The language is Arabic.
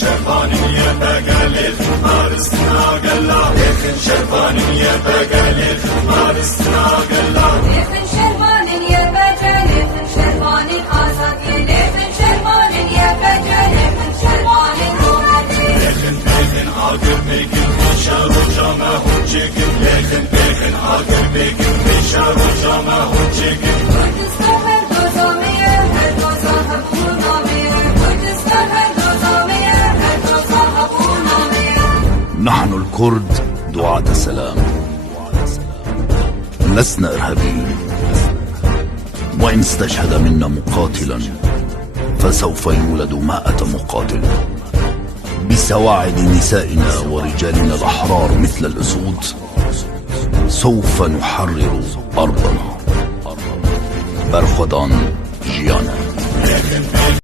شربانية بقالي مارسنا قلا ليخن شربانية بقالي مارسنا قلا ليخن شربانية بقالي ليخن شرباني آزاد ليخن شربانية بقالي ليخن شرباني روحتي ليخن عاقر بيكن بشار وجامع هوجيكن ليخن عاقر بيكن بشار وجامع هوجيكن كردستان هر دوزامية هر دوزا هبونامية كردستان هر دوزامية هر دوزا هبونامية نحن الكرد دعاة سلام، لسنا إرهابيين، وإن استشهد منا مقاتلا فسوف يولد 100 مقاتل. بسواعد نسائنا ورجالنا الأحرار مثل الأسود سوف نحرر أرضنا. برخدان جيانا.